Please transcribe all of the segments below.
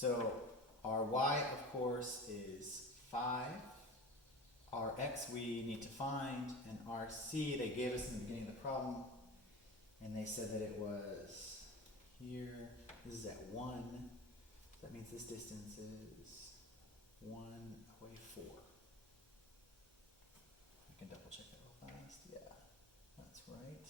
So our y, of course, is 5. Our x we need to find, and our c they gave us in the beginning of the problem, and they said that it was here. This is at 1. That means this distance is 1 away 4. I can double check that real fast. Yeah, that's right.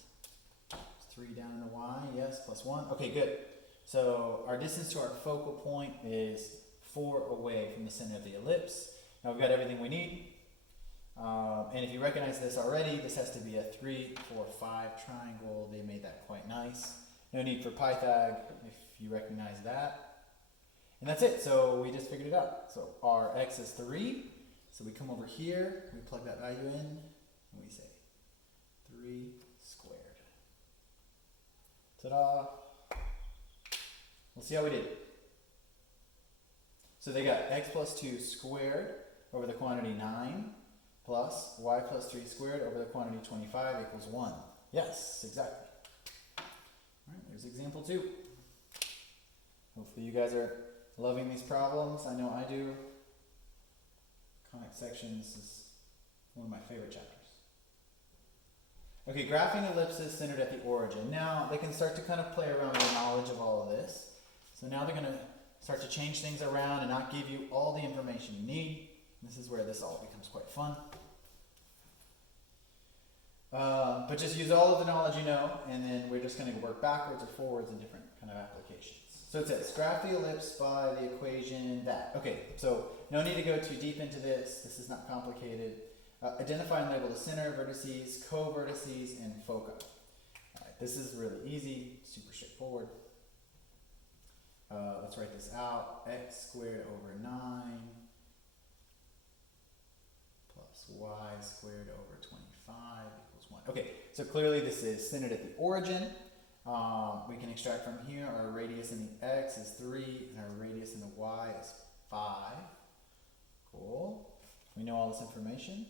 It's 3 down in the y, yes, plus 1. Okay, good. So our distance to our focal point is 4 away from the center of the ellipse. Now we've got everything we need. And if you recognize this already, this has to be a 3, 4, 5 triangle. They made that quite nice. No need for Pythag if you recognize that. And that's it. So we just figured it out. So our x is 3. So we come over here, we plug that value in, and we say 3 squared. Ta-da! We'll see how we did. So they got x plus 2 squared over the quantity 9 plus y plus 3 squared over the quantity 25 equals 1. Yes, exactly. All right, there's example 2. Hopefully you guys are loving these problems. I know I do. Conic sections is one of my favorite chapters. Okay, graphing ellipses centered at the origin. Now they can start to kind of play around with the knowledge of all of this. So now they're going to start to change things around and not give you all the information you need. This is where this all becomes quite fun. But just use all of the knowledge you know, and then we're just going to work backwards or forwards in different kind of applications. So it says, graph the ellipse by the equation that. Okay, so no need to go too deep into this. This is not complicated. Identify and label the center, vertices, co-vertices, and foci. All right, this is really easy, super straightforward. Let's write this out. X squared over 9 plus y squared over 25 equals 1. Okay, so clearly this is centered at the origin. We can extract from here. Our radius in the x is 3, and our radius in the y is 5. Cool. We know all this information.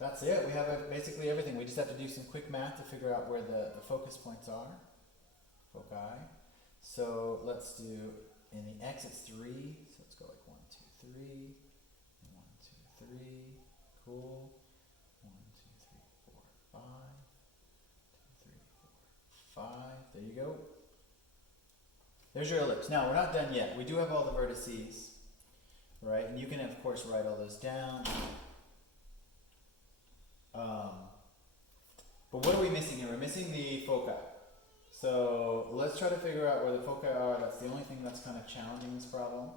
That's it. We have basically everything. We just have to do some quick math to figure out where the focus points are. Foci. So let's do, in the x it's 3, so let's go like 1, 2, 3, and 1, 2, 3, cool. 1, 2, 3, 4, 5, 2, 3, 4, 5, there you go. There's your ellipse. Now we're not done yet. We do have all the vertices, right? And you can of course write all those down. But what are we missing here? We're missing the foci. So let's try to figure out where the foci are. That's the only thing that's kind of challenging this problem.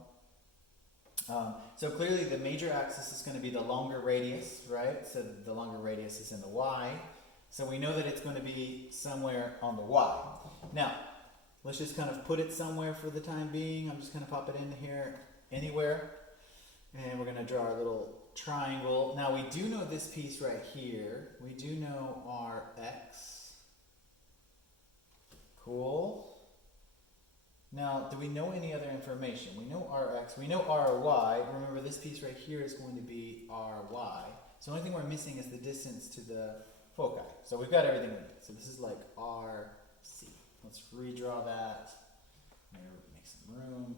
So clearly the major axis is going to be the longer radius, right? So the longer radius is in the y. So we know that it's going to be somewhere on the y. Now, let's just kind of put it somewhere for the time being. I'm just going to pop it in here anywhere. And we're going to draw our little triangle. Now we do know this piece right here. We do know our x. Cool. Now, do we know any other information? We know our x, we know our y. Remember, this piece right here is going to be our y. So the only thing we're missing is the distance to the foci. So we've got everything we need. So this is like RC. Let's redraw that. Make some room.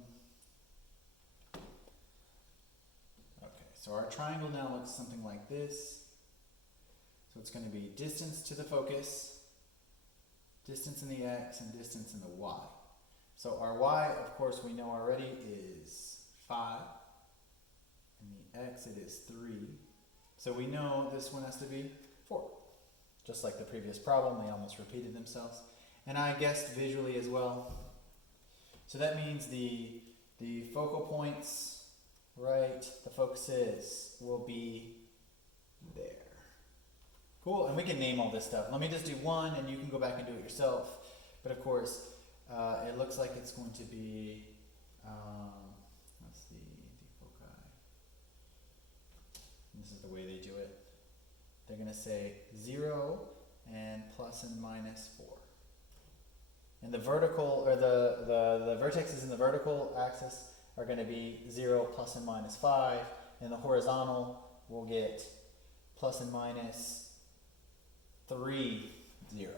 Okay, so our triangle now looks something like this. So it's going to be distance to the focus, distance in the x, and distance in the y. So our y, of course, we know already is 5. And the x, it is 3. So we know this one has to be 4. Just like the previous problem, they almost repeated themselves. And I guessed visually as well. So that means the focal points, right, the focuses will be there. Cool, and we can name all this stuff. Let me just do one, and you can go back and do it yourself. But of course, it looks like it's going to be, let's see, defoci. This is the way they do it. They're going to say 0 and plus and minus 4. And the vertical, or the vertexes in the vertical axis are going to be 0 plus and minus 5. And the horizontal will get plus and minus 3, 0.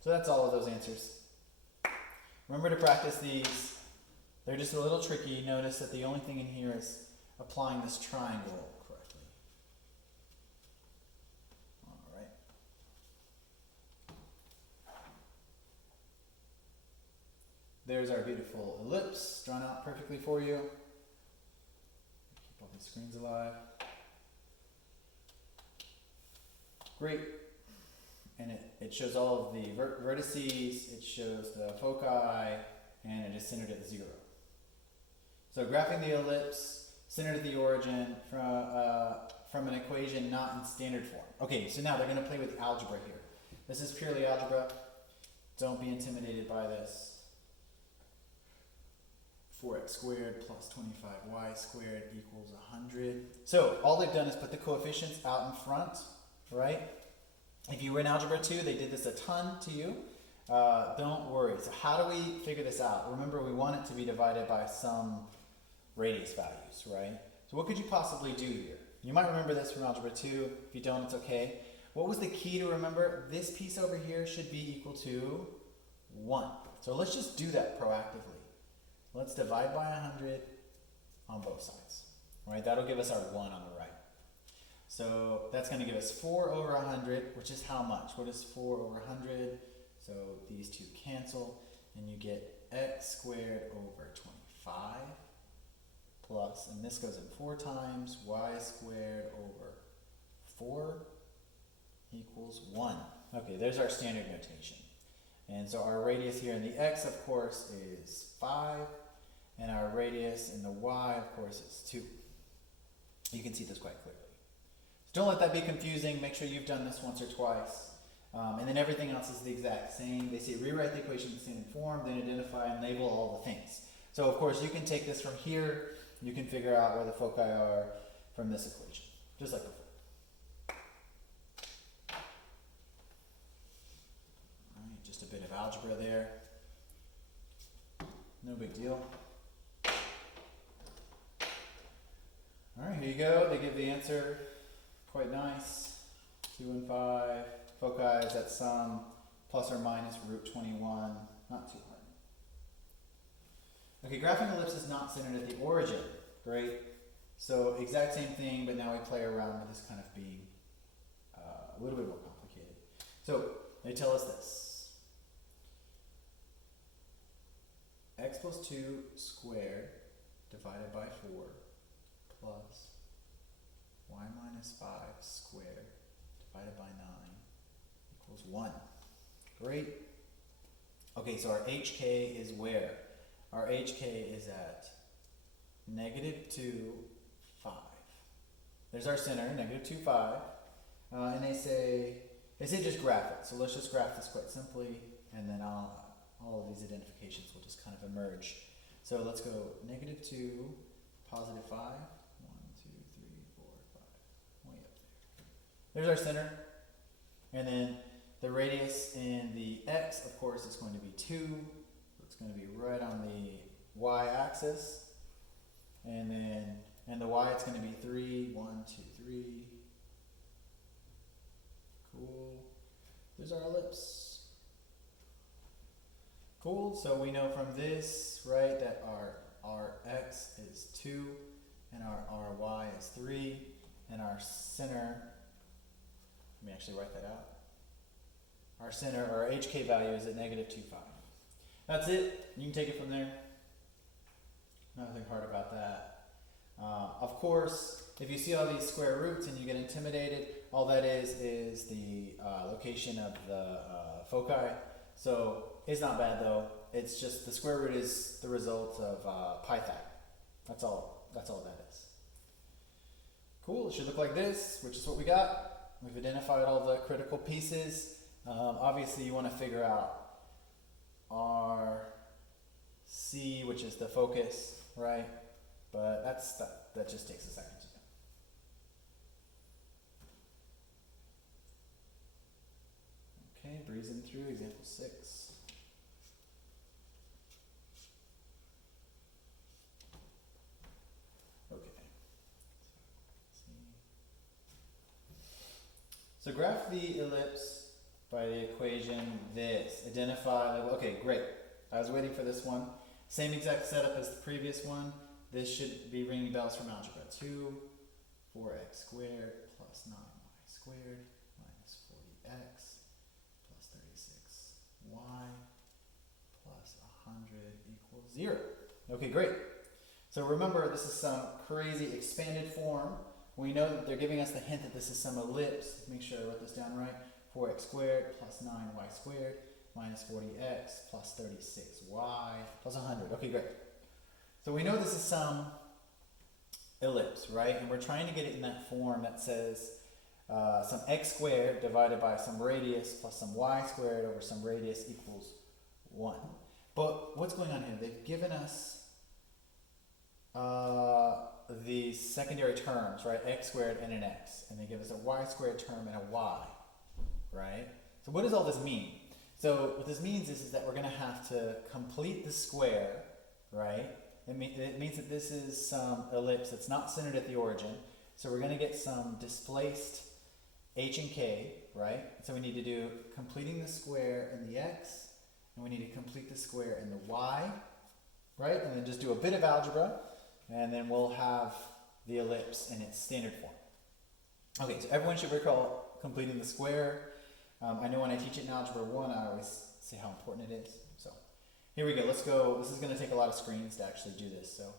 So that's all of those answers. Remember to practice these. They're just a little tricky. Notice that the only thing in here is applying this triangle correctly. All right. There's our beautiful ellipse drawn out perfectly for you. Keep all these screens alive. Great. And it shows all of the vertices, it shows the foci, and it is centered at 0. So graphing the ellipse, centered at the origin from an equation not in standard form. Okay, so now they're going to play with algebra here. This is purely algebra. Don't be intimidated by this. 4x squared plus 25y squared equals 100. So all they've done is put the coefficients out in front, right? If you were in Algebra 2, they did this a ton to you. Don't worry. So how do we figure this out? Remember, we want it to be divided by some radius values, right? So what could you possibly do here? You might remember this from Algebra 2. If you don't, it's okay. What was the key to remember? This piece over here should be equal to 1. So let's just do that proactively. Let's divide by 100 on both sides, right? That'll give us our 1 on the right. So that's going to give us 4 over 100, which is how much? What is 4 over 100? So these two cancel, and you get x squared over 25 plus, and this goes in 4 times, y squared over 4 equals 1. Okay, there's our standard notation. And so our radius here in the x, of course, is 5, and our radius in the y, of course, is 2. You can see this quite clearly. So don't let that be confusing. Make sure you've done this once or twice. And then everything else is the exact same. They say rewrite the equation in the standard form, then identify and label all the things. So of course you can take this from here, you can figure out where the foci are from this equation, just like before. All right, just a bit of algebra there. No big deal. All right, here you go. They give the answer. Quite nice. 2 and 5. Foci is at some plus or minus root 21. Not too hard. Okay, graphing ellipse is not centered at the origin. Great. So exact same thing, but now we play around with this kind of being a little bit more complicated. So they tell us this. X plus 2 squared divided by 4 plus y minus 5 squared divided by 9 equals 1. Great. Okay, so our HK is where? Our HK is at -2, 5. There's our center, -2, 5. And they say just graph it. So let's just graph this quite simply, and then all of these identifications will just kind of emerge. So let's go -2, +5. 1, 2, 3, 4, 5. Way up there. There's our center. And then the radius in the x, of course, is going to be 2. So it's going to be right on the y-axis. And then in the y, it's going to be 3. 1, 2, 3. Cool. There's our ellipse. Cool. So we know from this, right, that our x is 2, and our y is 3, and our center, let me actually write that out. Our center, our HK value is at -2, 5. That's it. You can take it from there. Nothing hard about that. Of course, if you see all these square roots and you get intimidated, all that is the location of the foci. So it's not bad though. It's just the square root is the result of Pythag. That's all that is. Cool. It should look like this, which is what we got. We've identified all the critical pieces. Obviously, you want to figure out our C, which is the focus, right? But that just takes a second to do. Okay, breezing through example 6. Okay. So graph the ellipse by the equation this. Identify, okay, great. I was waiting for this one. Same exact setup as the previous one. This should be ringing bells from algebra. 2, 4x squared plus 9y squared minus 40x plus 36y plus 100 equals 0. Okay, great. So remember, this is some crazy expanded form. We know that they're giving us the hint that this is some ellipse. Make sure I wrote this down right. 4x squared plus 9y squared minus 40x plus 36y plus 100. Okay, great. So we know this is some ellipse, right? And we're trying to get it in that form that says some x squared divided by some radius plus some y squared over some radius equals 1. But what's going on here? They've given us the secondary terms, right? X squared and an x. And they give us a y squared term and a y, right? So what does all this mean? So what this means is that we're going to have to complete the square, right? It means that this is some ellipse that's not centered at the origin. So we're going to get some displaced h and k, right? So we need to do completing the square in the x, and we need to complete the square in the y, right? And then just do a bit of algebra, and then we'll have the ellipse in its standard form. Okay, so everyone should recall completing the square. I know when I teach it in Algebra 1, I always say how important it is. So here we go. Let's go. This is going to take a lot of screens to actually do this. So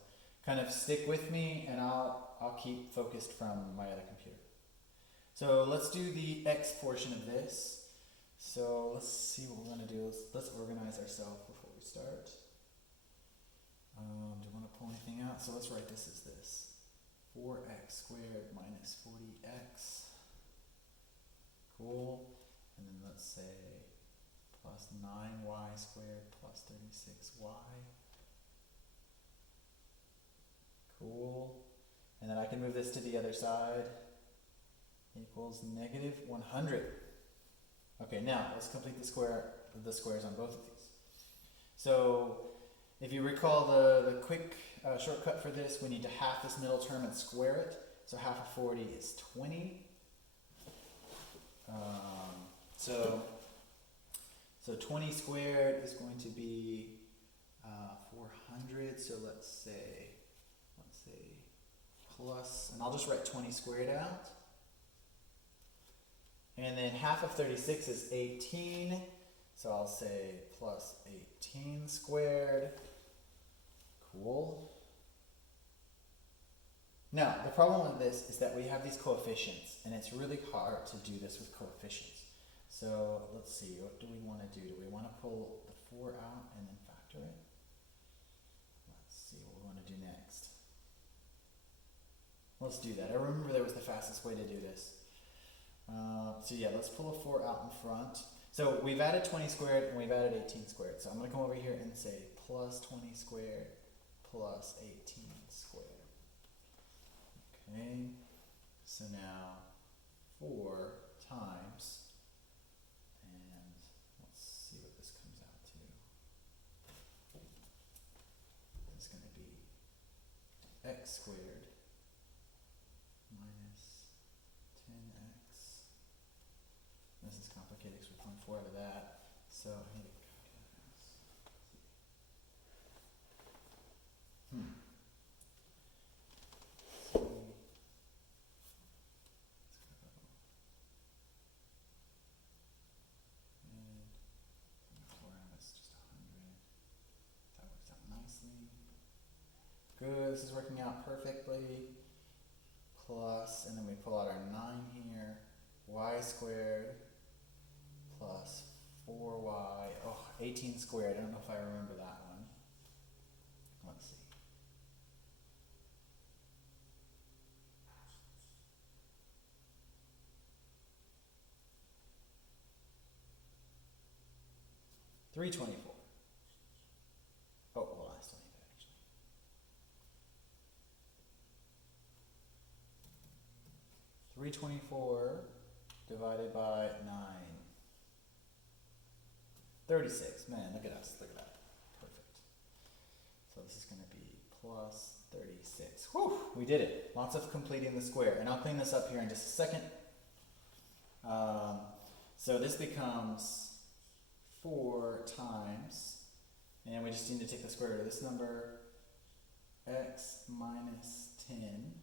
kind of stick with me, and I'll keep focused from my other computer. So let's do the x portion of this. So let's see what we're going to do. Let's organize ourselves before we start. Do you want to pull anything out? So let's write this as this. 4x squared minus 40x. Cool. And then let's say plus 9y squared plus 36y. Cool. And then I can move this to the other side. Equals negative 100. Okay, now let's complete the squares on both of these. So if you recall the quick shortcut for this, we need to half this middle term and square it. So half of 40 is 20. So 20 squared is going to be 400. So let's say plus, and I'll just write 20 squared out. And then half of 36 is 18. So I'll say plus 18 squared. Cool. Now, the problem with this is that we have these coefficients, and it's really hard to do this with coefficients. So let's see, what do we want to do? Do we want to pull the 4 out and then factor it? Let's see what we want to do next. Let's do that. I remember there was the fastest way to do this. So yeah, let's pull a 4 out in front. So we've added 20 squared and we've added 18 squared. So I'm going to come over here and say plus 20 squared plus 18 squared. Okay, so now 4 times, and let's see what this comes out to. It's going to be x squared minus 10x. This is complicated because we're pulling 4 out of that, so I need to calculate this. Good, this is working out perfectly. Plus, and then we pull out our 9 here, y squared plus 4y, 18 squared, I don't know if I remember that one. Let's see. $324. Oh, well, I still need that actually. 324 divided by 9. 36. Man, look at us. Look at that. Perfect. So this is going to be plus 36. Whew, we did it. Lots of completing the square. And I'll clean this up here in just a second. So this becomes 4 times And we just need to take the square root of this number, x minus 10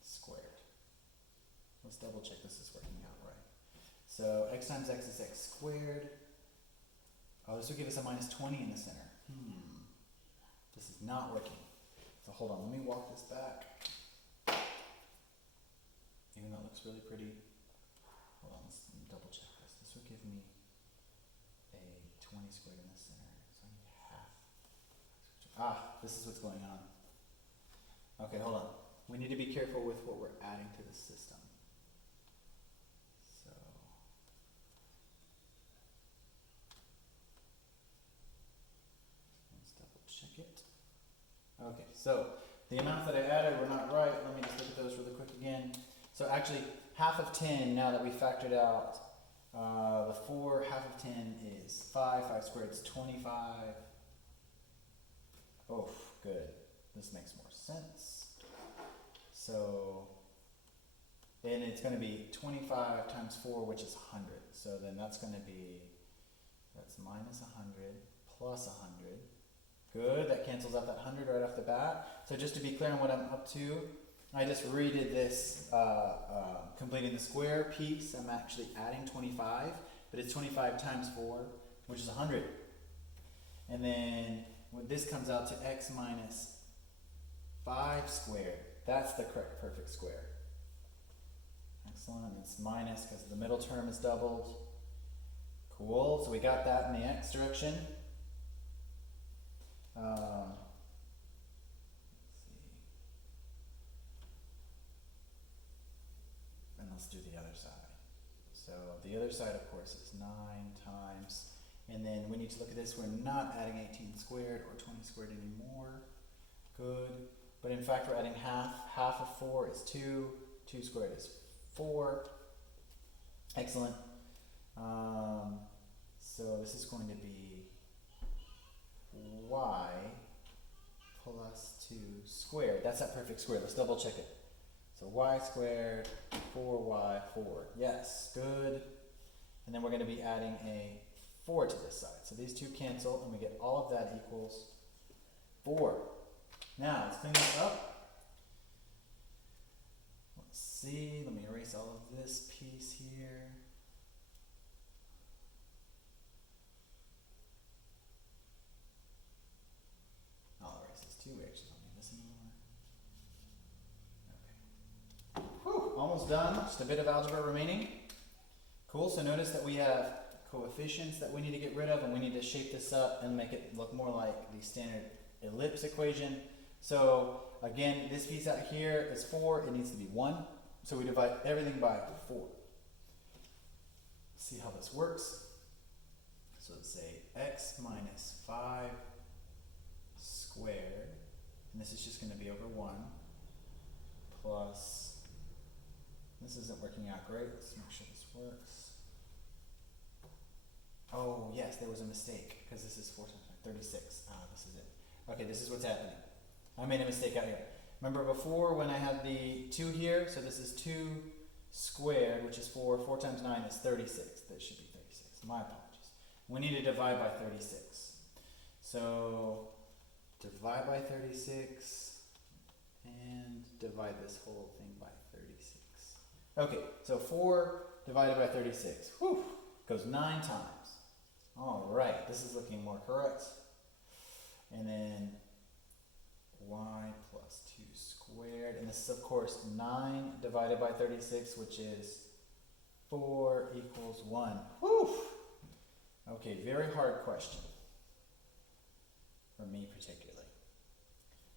squared. Let's double check this is working out right. So x times x is x squared. Oh, this would give us a minus 20 in the center. This is not working. So hold on, let me walk this back. Even though it looks really pretty. Hold on, let me double check this. This would give me a 20 squared in the center. So I need half. This is what's going on. Okay, hold on. We need to be careful with what we're adding to the system. So let's double check it. Okay, so the amounts that I added were not right. Let me just look at those really quick again. So actually, half of 10, now that we factored out the 4, half of 10 is 5. 5 squared is 25. Oh, good. This makes more sense. So, and it's going to be 25 times 4, which is 100. So then that's going to be, that's minus 100 plus 100. Good, that cancels out that 100 right off the bat. So just to be clear on what I'm up to, I just redid this, completing the square piece. I'm actually adding 25, but it's 25 times 4, which is 100. And then when this comes out to x minus 5 squared, that's the correct perfect square. Excellent, it's minus because the middle term is doubled. Cool, so we got that in the x direction. Let's see. And let's do the other side. So the other side, of course, is 9 times, and then we need to look at this. We're not adding 18 squared or 20 squared anymore. Good. But in fact, we're adding half. Half of 4 is 2. 2 squared is 4. Excellent. So this is going to be y plus 2 squared. That's that perfect square. Let's double check it. So y squared, 4y, 4. Yes, good. And then we're going to be adding a 4 to this side. So these two cancel, and we get all of that equals 4. Now, let's clean this up. Let's see. Let me erase all of this piece here. I'll erase this too. We actually don't need this anymore. Okay. Whew, almost done. Just a bit of algebra remaining. Cool. So notice that we have coefficients that we need to get rid of, and we need to shape this up and make it look more like the standard ellipse equation. So again, this piece out here is 4. It needs to be 1. So we divide everything by 4. See how this works. So let's say x minus 5 squared, and this is just going to be over 1, plus, this isn't working out great. Let's make sure this works. Oh yes, there was a mistake, because this is 4 times 36. This is it. Okay, this is what's happening. I made a mistake out here. Remember before when I had the 2 here, so this is 2 squared, which is 4. 4 times 9 is 36. That should be 36. My apologies. We need to divide by 36. So divide by 36 and divide this whole thing by 36. Okay, so 4 divided by 36. Whew, goes 9 times. All right, this is looking more correct. And then y plus 2 squared, and this is of course 9 divided by 36, which is 4 equals 1. Whew. Okay, very hard question for me particularly.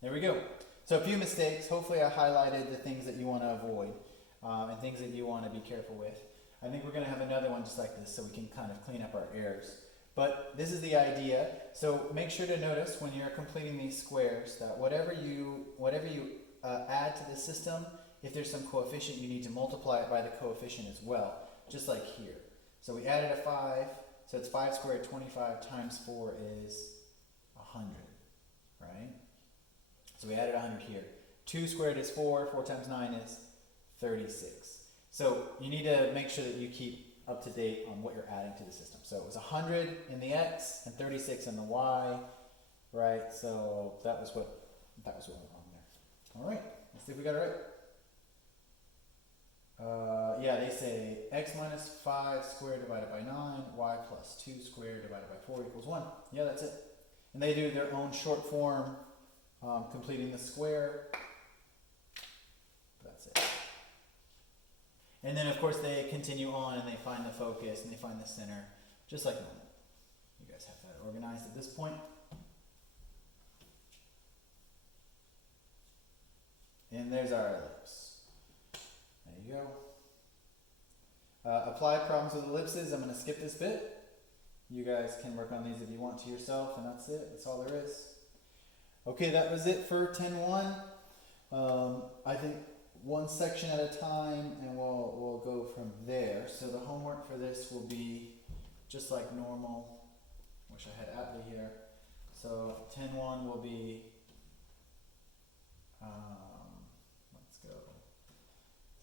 There we go. So a few mistakes. Hopefully I highlighted the things that you want to avoid and things that you want to be careful with. I think we're going to have another one just like this so we can kind of clean up our errors. But this is the idea. So make sure to notice when you're completing these squares that whatever you add to the system, if there's some coefficient, you need to multiply it by the coefficient as well, just like here. So we added a 5, so it's 5 squared. 25 times 4 is 100, right? So we added 100 here. 2 squared is 4. 4 times 9 is 36. So you need to make sure that you keep up to date on what you're adding to the system. So it was 100 in the X and 36 in the Y, right? So that was what went wrong there. All right, let's see if we got it right. Yeah, they say x minus 5 squared divided by 9, y plus 2 squared divided by 4 equals 1. Yeah, that's it. And they do their own short form, completing the square. That's it. And then, of course, they continue on and they find the focus and they find the center, just like normal. You guys have that organized at this point. And there's our ellipse. There you go. Apply problems with ellipses. I'm going to skip this bit. You guys can work on these if you want to yourself, and that's it. That's all there is. Okay, that was it for 10-1. I think one section at a time, and we'll go from there. So the homework for this will be just like normal. Wish I had Atlee here. So 10-1 will be, let's go,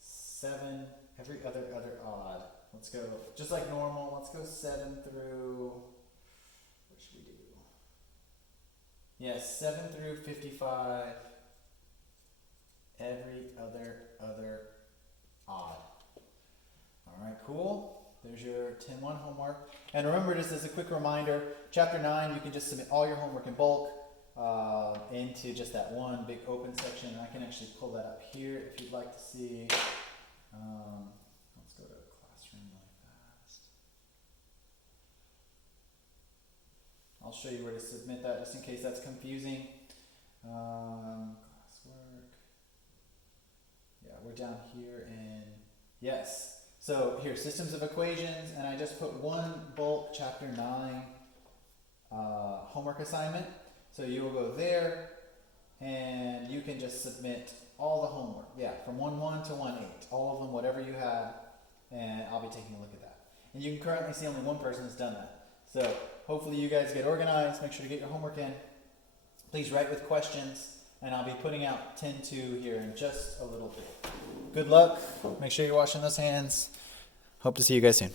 7, every other odd. Let's go, just like normal, let's go 7 through, what should we do? Yes, 7 through 55, every other odd. All right, cool. There's your 10-1 homework. And remember, just as a quick reminder, Chapter 9, you can just submit all your homework in bulk into just that one big open section. And I can actually pull that up here if you'd like to see. Let's go to Classroom really fast. I'll show you where to submit that just in case that's confusing. Classwork. Yeah, we're down here in, yes. So here, systems of equations, and I just put one bulk Chapter 9 homework assignment. So you will go there, and you can just submit all the homework. Yeah, from 1-1 to 1-8, all of them, whatever you have, and I'll be taking a look at that. And you can currently see only one person has done that. So hopefully you guys get organized, make sure to get your homework in. Please write with questions, and I'll be putting out 10-2 here in just a little bit. Good luck. Make sure you're washing those hands. Hope to see you guys soon.